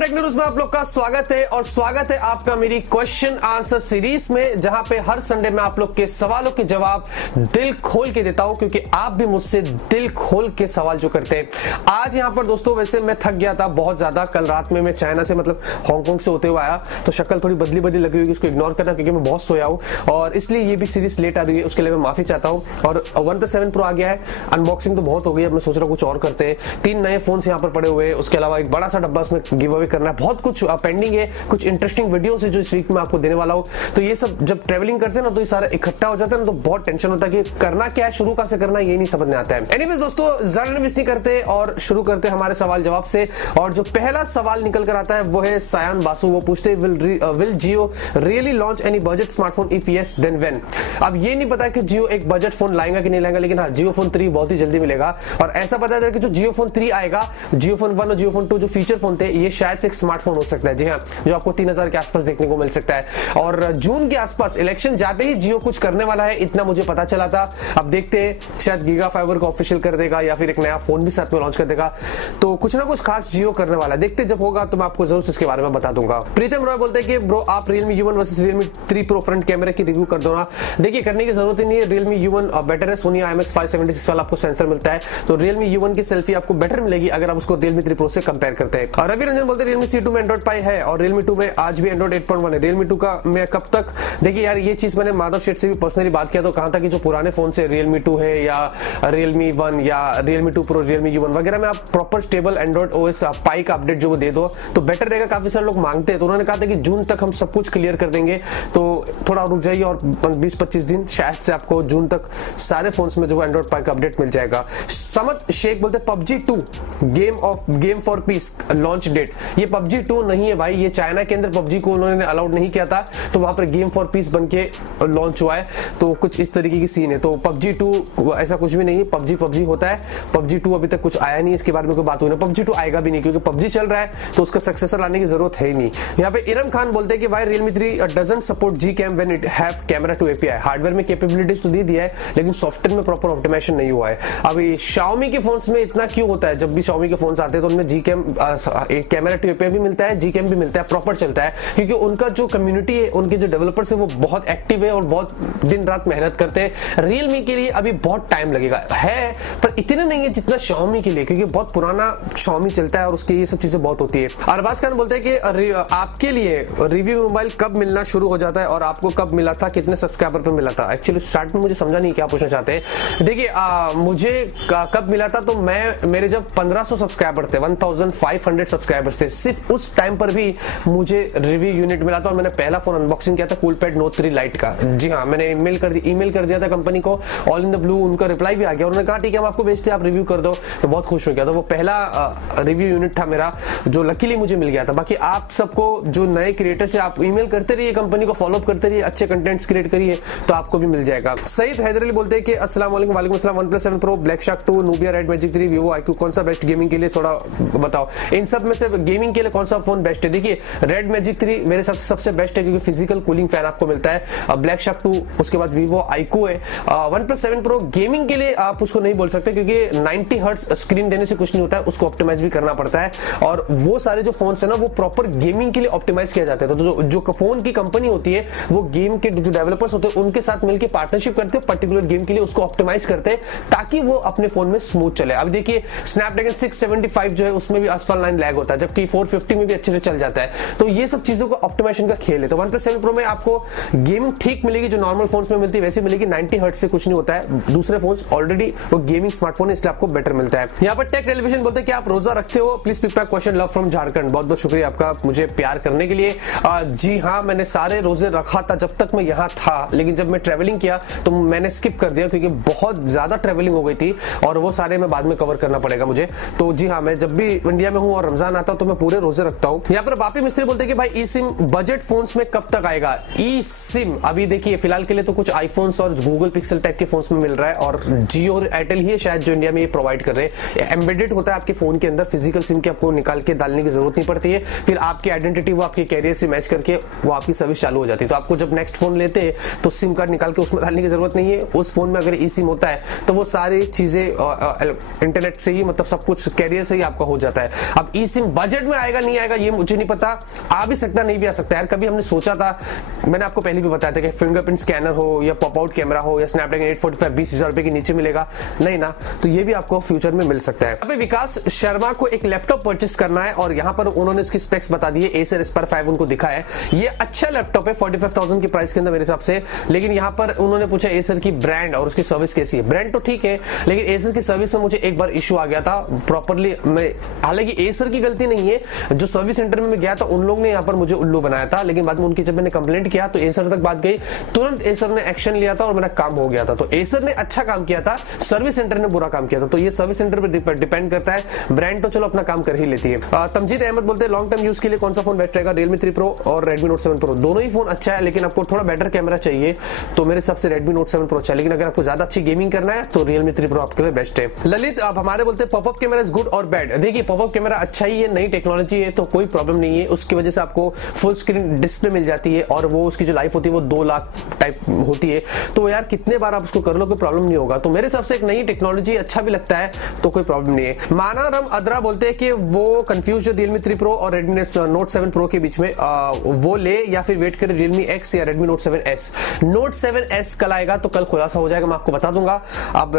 Techno रूज में आप लोग का स्वागत है और स्वागत है आपका मेरी क्वेश्चन आंसर सीरीज में, जहां पे हर संडे में आप लोग के सवालों के जवाब दिल खोल के देता हूं, क्योंकि आप भी मुझसे दिल खोल के सवाल जो करते हैं। आज यहां पर दोस्तों वैसे मैं थक गया था बहुत ज्यादा। कल रात में मैं चाइना से मतलब हांगकांग से होते हुए आया, तो शक्ल थोड़ी बदली बदली लग रही होगी, उसको इग्नोर करना क्योंकि मैं बहुत सोया हूं और इसलिए ये भी सीरीज लेट आ रही है, उसके लिए मैं माफी चाहता हूं। और OnePlus 7 Pro आ गया है, अनबॉक्सिंग तो बहुत हो गई, अब मैं सोच रहा हूं कुछ और करते हैं। 3 नए फोन यहाँ पर पड़े हुए हैं, उसके अलावा एक बड़ा सा डब्बा उसमें गिव अवे करना है, बहुत कुछ पेंडिंग है, कुछ इंटरेस्टिंग वीडियोस है जो इस वीक में आपको देने वाला हूं। तो ये सब जब ट्रैवलिंग करते हैं ना तो ये सारा इकट्ठा हो जाता है ना, तो बहुत टेंशन होता है कि करना क्या है, शुरू कहां से करना है, ये नहीं समझ में आता है। एनीवेज दोस्तों, ज्यादा मिस नहीं करते और शुरू करते हैं हमारे सवाल जवाब से। और जो पहला सवाल निकल कर आता है वो है सायान बासु। वो पूछते हैं will Jio really launch any budget smartphone, if yes then when. अब ये नहीं पता कि जियो एक बजट फोन लाएगा कि नहीं लाएगा, लेकिन हाँ, जियोफोन 3 बहुत ही जल्दी मिलेगा। और ऐसा पता चला कि जो जियोफोन 3 आएगा, जियोफोन 1 और जियोफोन 2 जो फीचर फोन थे, ये शायद से एक स्मार्टफोन हो सकता है। जी हाँ, जो आपको 3000 के आसपास देखने को मिल सकता है। और जून के आसपास इलेक्शन जाते ही जियो कुछ करने वाला है, इतना मुझे पता चला था। अब देखते हैं, शायद गीगा फाइबर को ऑफिशियल कर देगा या फिर एक नया फोन भी साथ में लॉन्च कर देगा। तो कुछ ना कुछ खास जियो करने वाला है, देखते जब होगा तो मैं आपको जरूर इसके बारे में बता दूंगा। प्रीतम रॉय बोलते हैं कि ब्रो आप Realme U1 versus Realme 3 Pro front कैमरे की रिव्यू कर दो ना। देखिए, करने की जरूरत ही नहीं है, Realme U1 बेटर है। सोनी IMX576 वाला आपको सेंसर मिलता है, तो Realme U1 की सेल्फी आपको बेटर मिलेगी अगर आप उसको Realme 3 Pro से कंपेयर करते हैं। और रवि रंजन बोलते हैं Realme C2 में Android Pie है और Realme 2 में आज भी Android 8.1 है। Realme 2 का मैं कब तक, देखिए यार, ये चीज मैंने माधव शेठ से भी पर्सनली बात किया, तो कहा था कि जो पुराने फोन से Realme 2 है या Realme 1 या Realme 2 Pro, Realme U1 वगैरह में आप proper stable Android OS Pie का अपडेट जो वो दे दो तो बेटर रहेगा। काफी सारे लोग मांगते हैं, तो उन्होंने कहा था कि जून तक हम सब कुछ क्लियर कर देंगे, तो थोड़ा रुक जाइए और 20-25 दिन शायद से आपको जून तक सारे फोन्स में जो एंड्रॉइड पाई का अपडेट मिल जाएगा। समत शेख बोलते PUBG 2 game for peace launch date. ये PUBG 2 नहीं है भाई, ये चाइना के अंदर PUBG को उन्होंने अलाउड नहीं किया था, तो वहां पर गेम फॉर पीस बन के लॉन्च हुआ है। तो कुछ इस तरीके की सीन है, तो PUBG 2 ऐसा कुछ भी नहीं है। PUBG होता है, PUBG 2 अभी तक कुछ आया नहीं, इसके बारे में कोई बात हुई नहीं। PUBG 2 आएगा भी नहीं, क्योंकि PUBG चल रहा है तो उसका सक्सेसर लाने की जरूरत है ही नहीं। यहाँ पे इरम खान बोलते हैं कि भाई Realme 3 doesn't support Gcam when it have camera two API। Hardware में कैपेबिलिटीज तो दी दिया है, लेकिन सॉफ्टवेयर में प्रॉपर ऑप्टिमाइजेशन नहीं हुआ है। अभी Xiaomi के फोन्स में इतना क्यों होता है, जब भी Xiaomi के फोन्स आते हैं तो उनमें Gcam कैमरा टू API भी मिलता है, Gcam भी मिलता है, प्रॉपर चलता है, क्योंकि उनका जो कम्युनिटी है, उनके जो डेवलपर्स है वो बहुत एक्टिव है और बहुत दिन रात मेहनत करते हैं। Realme के लिए अभी बहुत टाइम लगेगा है, पर इतना नहीं है जितना Xiaomi के लिए, क्योंकि बहुत पुराना Xiaomi चलता है और उसकी ये सब चीजें बहुत होती है। अरबाज खान बोलते हैं कि आपके लिए रिव्यू मोबाइल कब मिलना शुरू हो जाता है और आपको कब मिला था, कितने सब्सक्राइबर पर मिला था? एक्चुअली स्टार्ट में मुझे समझा नहीं क्या पूछना चाहते हैं। देखिए, मुझे कब मिला था, तो मेरे जब 1500 सब्सक्राइबर थे, 1500 सब्सक्राइबर्स थे, सिर्फ उस टाइम पर भी मुझे रिव्यू यूनिट मिला था और मैंने पहला फोन अनबॉक्सिंग किया था कूलपैड Note 3 Lite का। जी हाँ, मैंने ईमेल कर दिया था कंपनी को, ऑल इन द ब्लू उनका रिप्लाई भी आ गया, उन्होंने कहा ठीक है हम आपको भेजते हैं, आप रिव्यू कर दो। तो बहुत खुश हो गया था, वो पहला रिव्यू यूनिट था मेरा जो लकीली मुझे मिल गया था। बाकी आप सबको जो नए क्रिएटर्स है, आप ईमेल करते रहिए, कंपनी को फॉलोअप करते रहिए, अच्छे कंटेंट्स क्रिएट करिए, तो आपको भी मिल जाएगा। सईद हैदर अली बोलते हैं कि अस्सलाम वालेकुम। वालेकुम अस्सलाम। OnePlus 7 Pro, black shark 2, Nubia red magic 3, Vivo IQ, कौन सा बेस्ट गेमिंग के लिए, थोड़ा बताओ। इन सब में से गेमिंग के लिए कौन सा फोन बेस्ट है? देखिए, रेड मैजिक 3 मेरे सबसे बेस्ट है, क्योंकि फिजिकल कूलिंग फैन आपको मिलता है। ब्लैक शार्क 2, उसके बाद Vivo IQ है। OnePlus 7 Pro गेमिंग के लिए आप उसको नहीं बोल सकते, क्योंकि 90 हर्ट्ज स्क्रीन देने से कुछ नहीं होता है, उसको ऑप्टिमाइज भी करना पड़ता है। और वो सारे जो फोन है ना, वो प्रॉपर गेमिंग के लिए ऑप्टिमाइज किया जाता है। तो जो फोन की कंपनी होती है, वो गेम के जो डेवलपर्स होते हैं उनके साथ मिलकर पार्टनरशिप करते हैं, पर्टिकुलर गेम के लिए उसको ऑप्टिमाइज करते हैं ताकि वो अपने फोन में स्मूथ चले। अब देखिए, स्नैपड्रैगन 675 जो है उसमें भी असफल लाइन लैग होता है, जबकि 450 में भी अच्छे से चल जाता है। तो ये सब चीजों का ऑप्टिमाइजेशन का खेल है। तो OnePlus 7 Pro में आपको गेमिंग ठीक मिलेगी, जो नॉर्मल फोन्स में मिलती है वैसे मिलेगी, 90 हर्ट्ज से कुछ नहीं होता है। दूसरे फोन्स ऑलरेडी वो गेमिंग स्मार्टफोन है, इसलिए आपको बेटर मिलता है। यहाँ पर टेक टेलीविजन बोलते हैं कि आप रोजा रखते हो, please pick my question, love from Jharkhand. बहुत बहुत शुक्रिया आपका मुझे प्यार करने के लिए। जी हाँ, मैंने सारे रोजे रखा था जब तक मैं यहाँ था, लेकिन जब मैं ट्रेवलिंग किया तो मैंने स्किप कर दिया, क्योंकि बहुत ज्यादा ट्रेवलिंग हो गई थी और वो सारे मैं बाद में कवर करना पड़ेगा मुझे। तो जी हाँ, मैं जब भी इंडिया में हूँ और रमजान आता हूँ तो मैं पूरे रोजे रखता हूँ। यहाँ पर बापी मिस्त्री बोलते हैं कि भाई eSIM बजट फोन्स में कब तक आएगा? eSIM अभी देखिए फिलहाल के लिए तो कुछ आईफोन्स और गूगल पिक्सल टाइप के फोन्स में मिल रहा है, और जियो और एयरटेल ही है शायद जो इंडिया में ये प्रोवाइड कर रहे हैं। एम्बेडेड होता है आपके फोन के अंदर, फिजिकल सिम की आपको निकाल के डालने की जरूरत नहीं पड़ती है, फिर आपकी आइडेंटिटी वो आपके कैरियर से मैच करके वो आपकी सर्विस चालू हो जाती है। तो आपको जब नेक्स्ट फोन लेते हैं तो सिम कार्ड निकाल के उसमें डालने की जरूरत नहीं है। उस फोन में अगर eSIM होता है तो वो सारी चीजें इंटरनेट से ही, मतलब सब कुछ कैरियर से ही आपका हो जाता है। अब ई सिम बजट में आएगा नहीं आएगा ये मुझे नहीं पता, आ भी सकता नहीं भी आ सकता यार। कभी हमने सोचा था, मैंने आपको पहले भी बताया था कि फिंगरप्रिंट स्कैनर हो या पॉप आउट कैमरा हो या स्नैपड्रैगन 845 20,000 रुपए के नीचे मिलेगा नहीं ना, तो ये भी आपको फ्यूचर में मिल सकता है। अभी विकास शर्मा को एक लैपटॉप परचेस करना है और यहाँ पर उन्होंने इसकी स्पेक्स बता दिए, एसर एस्पर 5 उनको दिखा है। ये अच्छा लैपटॉप है 45,000 की प्राइस के अंदर मेरे हिसाब से, लेकिन यहाँ पर उन्होंने पूछा एसर की ब्रांड और उसकी सर्विस कैसी है। ब्रांड तो ठीक है, लेकिन एसर की सर्विस में मुझे एक बार इशू आ गया था प्रॉपरली। हालांकि एसर की गलती नहीं है, जो सर्विस सेंटर में मैं गया था उन लोग ने यहाँ पर मुझे उल्लू बनाया था, लेकिन बाद में उनकी जब मैंने कंप्लेंट किया तो एसर तक बात गई, तुरंत एसर ने एक्शन लिया था और मेरा काम हो गया था। तो एसर ने अच्छा काम किया था, सर्विस सेंटर ने बुरा काम किया था। तो ये सर्विस सेंटर पर डिपेंड करता है, ब्रांड तो चलो अपना काम कर ही लेती है। तमजीद अहमद बोलते हैं लॉन्ग टर्म यूज के लिए कौन सा फोन बेस्ट रहेगा, Realme 3 Pro और Redmi Note 7 Pro। दोनों ही फोन अच्छा है, लेकिन आपको थोड़ा बेटर कैमरा चाहिए तो मेरे हिसाब से Redmi Note 7 Pro अच्छा है, लेकिन अगर आपको ज्यादा अच्छी गेमिंग करना है तो Realme 3 Pro आपके लिए बेस्ट है। ललित अब हमारे बोलते हैं पॉपअप कैमरा इज गुड और बैड। देखिए पॉपअप कैमरा अच्छा ही है, नई टेक्नोलॉजी है तो कोई प्रॉब्लम नहीं है, उसकी वजह से आपको फुल स्क्रीन डिस्प्ले मिल जाती है और वो उसकी जो लाइफ होती है वो 2 लाख टाइप होती है, तो यार कितने बार आप उसको कर लो कोई प्रॉब्लम नहीं होगा। तो मेरे हिसाब से एक नई टेक्नोलॉजी अच्छा भी लगता है तो कोई प्रॉब्लम नहीं है। मानारम अदरा बोलते हैं कि वो कंफ्यूज है Realme 3 Pro और Redmi Note 7 Pro के बीच में, वो ले या फिर वेट करे Realme X या Redmi Note 7S। Note 7S कल आएगा तो कल खुलासा हो जाएगा, मैं आपको बता दूंगा। अब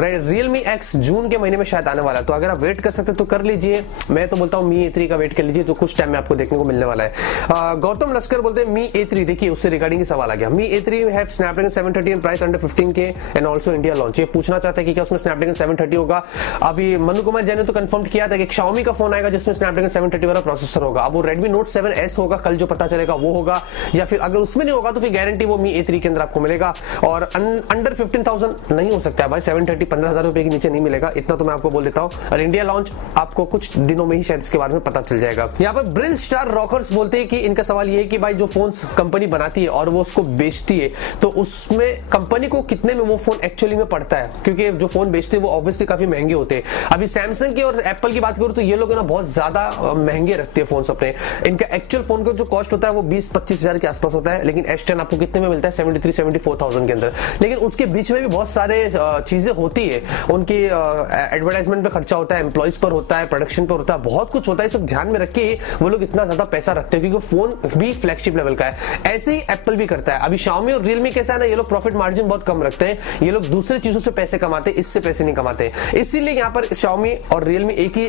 Realme X जून के महीने में शायद आने वाला है, तो अगर आप वेट कर सकते तो कर लीजिए। मैं तो बोलता हूँ Mi A3 का वेट कर लीजिए, तो कुछ टाइम में आपको देखने को मिलने वाला है। गौतम लश्कर बोलते हैं Mi A3, देखिए उससे रिगार्डिंग ही सवाल आ गया। Mi A3 have Snapdragon 730 and price under 15K and also India launch. ये पूछना चाहते हैं कि क्या उसमें स्नैपड्रैगन 730 होगा। अभी मनु कुमार जैन ने तो कंफर्म किया था कि Xiaomi का फोन आएगा जिसमें स्नैपड्रैगन 730 वाला प्रोसेसर होगा। अब वो Redmi Note 7S होगा, कल जो पता चलेगा वो होगा, या फिर अगर उसमें नहीं होगा तो फिर गारंटी वो Mi A3 के अंदर आपको मिलेगा। और अंडर 15,000 नहीं हो सकता है भाई, 730 15,000 रुपए के नीचे नहीं मिलेगा, इतना तो मैं आपको बोल देता हूँ। और इंडिया लॉन्च आपको कुछ दिनों में ही शायद इसके बारे में पता चल जाएगा। यहाँ पर ब्रिल स्टार रॉकर्स बोलते हैं कि इनका सवाल ये है कि भाई जो फोन कंपनी बनाती है और वो उसको बेचती है तो उसमें कंपनी को कितने में वो फोन एक्चुअली में पड़ता है, क्योंकि जो फोन बेचते हैं वो ऑब्वियसली काफी महंगे होते हैं। अभी सैमसंग की और एप्पल की बात करूं तो ये लोग ना बहुत ज्यादा महंगे रखते हैं फोन अपने। इनका एक्चुअल फोन का जो कॉस्ट होता है वो 20-25 हजार के आसपास होता है, लेकिन S10 आपको कितने में मिलता है 73-74,000 के अंदर। लेकिन उसके बीच में भी बहुत सारे चीजें होती है, उनकी एडवर्टाइजमेंट पे खर्चा होता है, एम्प्लॉइज पर होता है, प्रोडक्शन पर होता है, बहुत कुछ होता है। सब ध्यान में रख के वो लोग इतना ज्यादा पैसा रखते हैं क्योंकि फोन भी फ्लैगशिप लेवल का है। ऐसे ही एप्पल भी करता है। अभी Xiaomi और Realme कैसा है ना, ये लोग प्रॉफिट मार्जिन बहुत कम रखते हैं, ये लोग दूसरे चीजों से पैसे कमाते हैं, इससे पैसे नहीं कमाते। इसीलिए यहाँ पर Xiaomi और Realme एक ही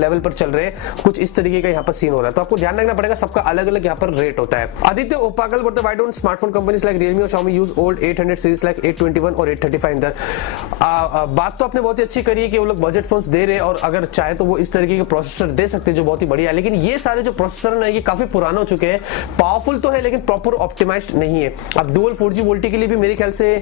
लेवल पर चल रहे हैं, कुछ इस तरीके का यहाँ पर सीन हो रहा है। तो आपको ध्यान रखना पड़ेगा, सबका अलग अलग यहाँ पर रेट होता है। आदित्य उपागल बोलते हैं why don't smartphone companies like Realme और Xiaomi use old 800 series like 821 और 835 इंदर। बात तो आपने बहुत ही अच्छी करी है कि वो लोग बजट फोन्स दे रहे हैं और अगर चाहे तो वो इस तरीके के प्रोसेसर दे सकते हैं जो बहुत ही बढ़िया है, लेकिन ये सारे जो प्रोसेसर है ये काफी पुराने हो चुके हैं। पावरफुल तो है लेकिन प्रॉपर ऑप्टिमाइज्ड नहीं है। अब डुअल 4G वोल्टी के लिए भी मेरे ख्याल से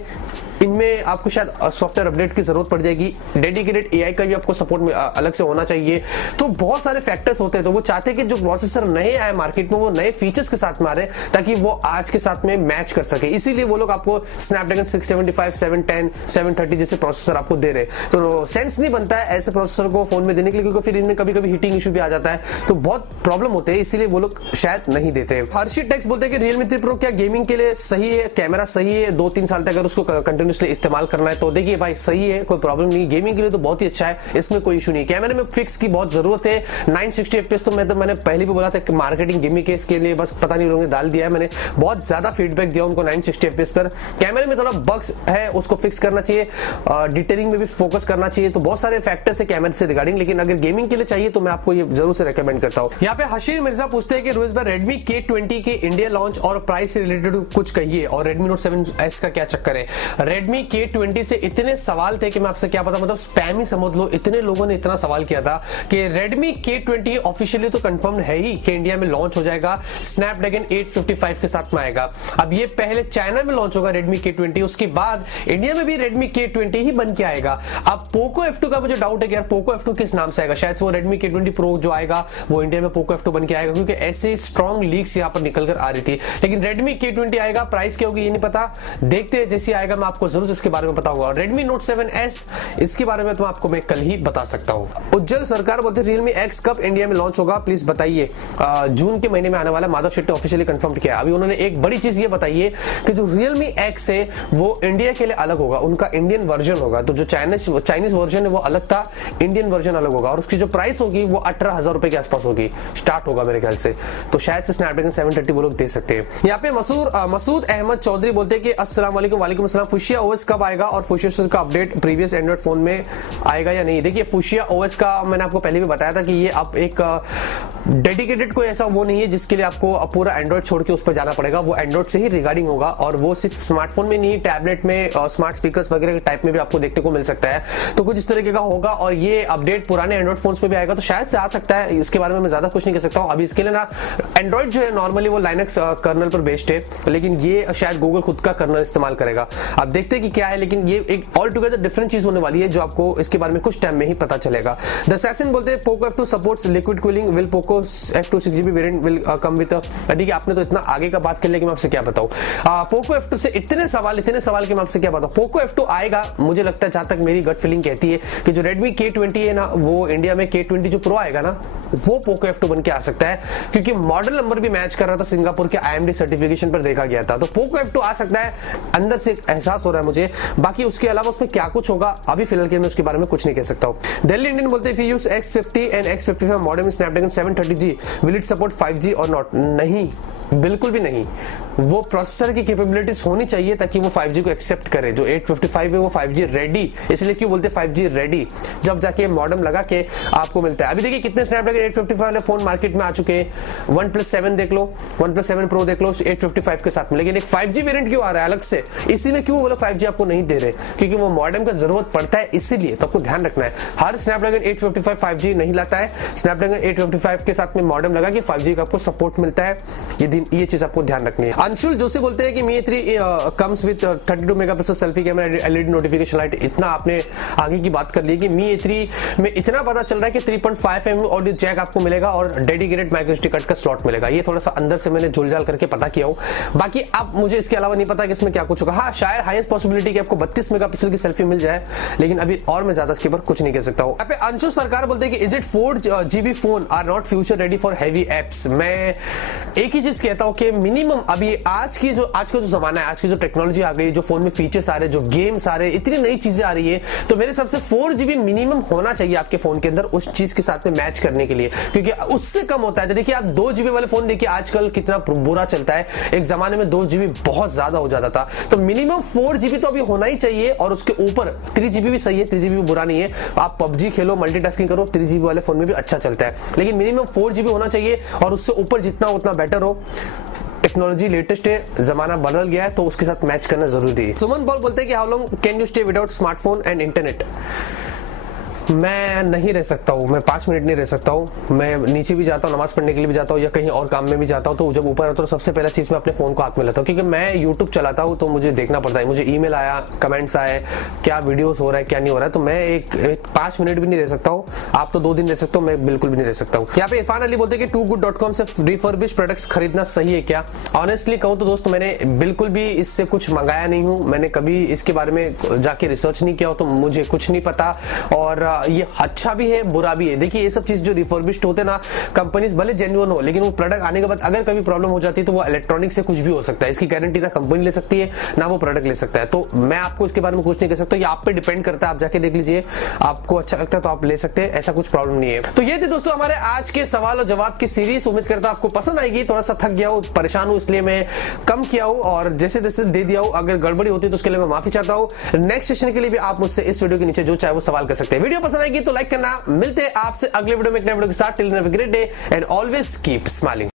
इनमें आपको शायद सॉफ्टवेयर अपडेट की जरूरत पड़ जाएगी। डेडिकेटेड AI का भी आपको सपोर्ट अलग से होना चाहिए। तो बहुत सारे फैक्टर्स होते हैं, तो वो चाहते हैं कि जो प्रोसेसर नए आए मार्केट में वो नए फीचर्स के साथ में आ रहे ताकि वो आज के साथ में मैच कर सके। इसीलिए वो लोग आपको स्नैपड्रैगन 675, 710, 730 जैसे प्रोसेसर आपको दे रहे। तो सेंस नहीं बनता है ऐसे प्रोसेसर को फोन में देने के लिए, क्योंकि फिर इनमें कभी कभी हीटिंग इशू भी आ जाता है, तो बहुत प्रॉब्लम होते हैं, इसीलिए वो लोग शायद नहीं देते। हर्षित टेक्स बोलते हैं कि Realme 3 Pro क्या गेमिंग के लिए सही है, कैमरा सही है, 2-3 साल तक अगर उसको कंटिन्यूसली इस्तेमाल करना है तो देखिए भाई सही है, कोई प्रॉब्लम नहीं। गेमिंग के लिए तो बहुत ही अच्छा है, इसमें कोई इशू नहीं। कैमरे में फिक्स की बहुत जरूरत है। 960 FPS तो मैंने पहले भी बोला था कि मार्केटिंग गेमिंग के लिए बस पता नहीं लोगों ने डाल दिया है। मैंने बहुत ज्यादा फीडबैक दिया उनको 960 FPS पर। कैमरे में थोड़ा बग्स है, उसको फिक्स करना चाहिए, डिटेलिंग में भी फोकस करना चाहिए। तो बहुत सारे फैक्टर्स है कैमरे से रिगार्डिंग, लेकिन अगर गेमिंग के लिए चाहिए तो मैं आपको ये जरूर से रिकमेंड करता हूँ। यहाँ पे हशीर मिर्जा पूछते हैं कि रोहित भाई Redmi K20 के इंडिया लॉन्च और प्राइस से रिलेटेड कुछ कहिए, और Redmi Note 7S का क्या चक्कर है। Redmi K20 से इतने सवाल थे कि मैं आपसे क्या पता, मतलब स्पैम ही समझ लो, इतने लोगों ने इतना सवाल किया था कि Redmi K20 ऑफिशियली तो कंफर्म है ही कि इंडिया में लॉन्च हो जाएगा, स्नैपड्रैगन 855 के साथ में आएगा। अब ये पहले चाइना में लॉन्च होगा Redmi K20, उसके बाद इंडिया में भी Redmi K20 ही बन के आएगा। अब Poco F2 का मुझे डाउट है कि यार Poco F2 किस नाम से आएगा, शायद वो Redmi K20 Pro जो आएगा वो इंडिया में Poco F2 बन के आएगा, क्योंकि ऐसे स्ट्रॉन्ग लीक्स यहाँ पर निकल कर आ रही थी। लेकिन Redmi K20 आएगा, प्राइस क्या होगी ये नहीं पता, देखते हैं, जैसे आएगा मैं आपको आपको जरूर इसके बारे में बताऊंगा। और Redmi Note 7S इसके बारे में तो आपको मैं कल ही बता सकता हूँ। उज्जवल सरकार बोलते Realme X कब इंडिया में लॉन्च होगा, प्लीज बताइए। जून के महीने में आने वाला, माधव शेट्टी ने ऑफिशियली कंफर्म किया। अभी उन्होंने एक बड़ी चीज ये बताई है कि जो Realme X है वो इंडिया के लिए अलग होगा, उनका इंडियन वर्जन होगा। तो जो चाइनीज वर्जन है वो अलग था, इंडियन वर्जन अलग होगा, और उसकी जो प्राइस होगी वो 18,000 रुपए के आसपास होगी, स्टार्ट होगा मेरे ख्याल से। तो शायद से स्नैपड्रैगन 730 वो लोग दे सकते हैं। यहाँ पे मसूद अहमद चौधरी बोलते हैं कि अस्सलाम वालेकुम। वालेकुम अस्सलाम। फुशिया ओएस कब आएगा और फुशिया का अपडेट प्रीवियस एंड्रॉइड फोन में आएगा या नहीं? देखिए फुशिया ओएस का मैंने आपको पहले भी बताया था कि ये अब एक डेडिकेटेड कोई ऐसा वो नहीं है जिसके लिए आपको पूरा एंड्रॉइड छोड़ के उस पर जाना पड़ेगा। वो एंड्रॉइड से ही रिगार्डिंग होगा, और वो सिर्फ स्मार्टफोन में नहीं, टैबलेट में, स्मार्ट स्पीकर्स वगैरह के टाइप में भी आपको देखने को मिल सकता है। तो कुछ इस तरीके का होगा, और ये अपडेट पुराने एंड्रॉइड फोन्स पे भी आएगा, तो शायद से आ सकता है। इसके बारे में मैं ज्यादा कुछ नहीं कह सकता हूं अभी। इसके लिए ना एंड्रॉइड जो है नॉर्मली वो लाइनक्स कर्नल पर बेस्ड है, लेकिन ये शायद गूगल खुद का कर्नल इस्तेमाल करेगा। अब देखते हैं कि क्या है, लेकिन ये एक ऑल टुगेदर डिफरेंट चीज होने वाली है जो आपको इसके बारे में कुछ टाइम में ही पता चलेगा। द असैसिन बोलते हैं Poco F2 supports liquid cooling, will Poco F2 6GB variant will come with. देखिए आपने तो इतना आगे का बात कर लिया कि मैं आपसे क्या बताऊं। पोको F2 से इतने सवाल कि मैं आपसे क्या बताऊं। पोको F2 आएगा, मुझे लगता है जहां तक मेरी गट फीलिंग कहती है कि जो Redmi K20 है ना, वो इंडिया में K20 जो प्रो आएगा ना, वो पोको F2 बन के आ सकता है, क्योंकि मॉडल नंबर भी मैच कर रहा था सिंगापुर के IMD सर्टिफिकेशन पर देखा गया था। तो पोको F2 आ सकता है, अंदर से एहसास हो रहा है मुझे। बाकी उसके अलावा उसमें क्या कुछ होगा अभी फिलहाल के मैं उसके बारे में कुछ नहीं कह सकता हूं। दिल्ली इंडियन बोलते हैं if you use X50 and X55 modem Snapdragon 730G will it support 5G और नॉट? नहीं, बिल्कुल भी नहीं। वो प्रोसेसर की कैपेबिलिटीज होनी चाहिए ताकि वो 5G को एक्सेप्ट करे। जो 855 है वो 5G रेडी, इसलिए क्यों बोलते 5G रेडी, जब जाके मॉडेम लगा के आपको मिलता है। अभी देखिए कितने स्नैपड्रैगन 855 वाले फोन मार्केट में आ चुके हैं। OnePlus 7 देख लो, OnePlus 7 Pro देख लो 855 के साथ में, लेकिन एक 5G वेरिएंट क्यों आ रहा है अलग से? इसी में क्यों बोलो 5G आपको नहीं दे रहे? क्योंकि वो मॉडेम का जरूरत पड़ता है, इसीलिए। तो आपको ध्यान रखना है, हर स्नैपड्रैगन 855 5G नहीं लाता है। स्नैपड्रैगन 855 के साथ में मॉडेम लगा के 5G का आपको सपोर्ट मिलता है। ये चीज आपको ध्यान रखनी है। अंशुल जोशी बोलते हैं कि Mi 3 comes with 32 megapixel selfie camera, LED notification light. इतना आपने आगे की बात कर ली कि Mi 3 में इतना पता चल रहा है कि 3.5 mm ऑडियो जैक आपको मिलेगा और डेडिकेटेड माइक्रो SD कार्ड का स्लॉट मिलेगा। ये थोड़ा सा अंदर से मैंने जुलझाल करके पता किया हो, बाकी अब मुझे इसके अलावा नहीं पता कि इसमें क्या कुछ होगा। हाँ, शायद हाईएस्ट पॉसिबिलिटी कि आपको 32 मेगापिक्सल की सेल्फी मिल जाए, लेकिन अभी और मैं ज्यादा इसके ऊपर कुछ नहीं कह सकता हूँ। अंशु सरकार बोलते हैं कि is it 4GB phone are not future ready for heavy apps? मैं एक ही चीज कहता हूं कि मिनिमम अभी आज का जो जमाना है, आज की जो टेक्नोलॉजी आ गई, जो फोन में फीचर्स आ रहे, जो गेम्स आ रहे, इतनी नई चीजें आ रही है, तो मेरे हिसाब से 4GB मिनिमम होना चाहिए आपके फोन के अंदर उस चीज के साथ में मैच करने के लिए, क्योंकि उससे कम होता है। तो देखिए आप 2GB वाले फोन देखिए आजकल कितना बुरा चलता है। एक जमाने में 2GB बहुत ज्यादा हो जाता था, तो मिनिमम 4GB तो अभी होना ही चाहिए। और उसके ऊपर 3GB भी सही है, 3GB भी बुरा नहीं है। आप PUBG खेलो, मल्टीटास्किंग करो, 3GB वाले फोन में भी अच्छा चलता है, लेकिन मिनिमम 4GB होना चाहिए, और उससे ऊपर जितना उतना बेटर हो। टेक्नोलॉजी लेटेस्ट है, जमाना बदल गया है, तो उसके साथ मैच करना जरूरी है। सुमन बॉल बोलते हैं कि how long can you stay without smartphone and internet? मैं नहीं रह सकता हूँ, मैं 5 मिनट नहीं रह सकता हूँ। मैं नीचे भी जाता हूँ, नमाज पढ़ने के लिए भी जाता हूँ, या कहीं और काम में भी जाता हूँ, तो जब ऊपर आता हूँ तो सबसे पहला चीज मैं अपने फोन को हाथ में लेता हूँ, क्योंकि मैं यूट्यूब चलाता हूँ तो मुझे देखना पड़ता है। मुझे ईमेल आया, कमेंट्स आए, क्या वीडियोस हो रहा है क्या नहीं हो रहा है, तो मैं एक 5 मिनट भी नहीं रह सकता हूँ। आप तो 2 दिन रह सकते हो, मैं बिल्कुल भी नहीं रह सकता हूँ। यहाँ पे इरफान अली बोलते हैं कि toogood.com से रिफर्बिश प्रोडक्ट्स खरीदना सही है क्या? ऑनेस्टली कहूँ तो दोस्त, मैंने बिल्कुल भी इससे कुछ मंगाया नहीं हूँ। मैंने कभी इसके बारे में जाके रिसर्च नहीं किया हो, तो मुझे कुछ नहीं पता। और ये अच्छा भी है, बुरा भी है। देखिए ये सब चीज जो रिफर्बिश्ड होते हैं ना, कंपनीज भले जेन्युइन हो, लेकिन वो प्रोडक्ट आने के बाद अगर कभी प्रॉब्लम हो जाती है तो वो इलेक्ट्रॉनिक से कुछ भी हो सकता है। इसकी गारंटी ना कंपनी ले सकती है ना वो प्रोडक्ट ले सकता है। तो मैं आपको इसके बारे में कुछ नहीं कह सकता, ये आप पे डिपेंड करता है। आप जाके देख लीजिए, आपको अच्छा लगता है तो आप ले सकते हैं, ऐसा कुछ प्रॉब्लम नहीं है। तो ये थे दोस्तों हमारे आज के सवाल और जवाब की सीरीज। उम्मीद करता हूं आपको पसंद आएगी। थोड़ा सा थक गया हूं, परेशान हूं, इसलिए मैं कम किया हूं और जैसे जैसे दे दिया हूं। अगर गड़बड़ी होती है तो उसके लिए मैं माफी चाहता हूं। नेक्स्ट सेशन के लिए भी आप मुझसे इस वीडियो के नीचे जो चाहे वो सवाल कर सकते हैं। वीडियो पसंद आएगी तो लाइक करना। मिलते हैं आपसे अगले वीडियो में एक नए वीडियो के साथ। Till then have a great day and always keep smiling.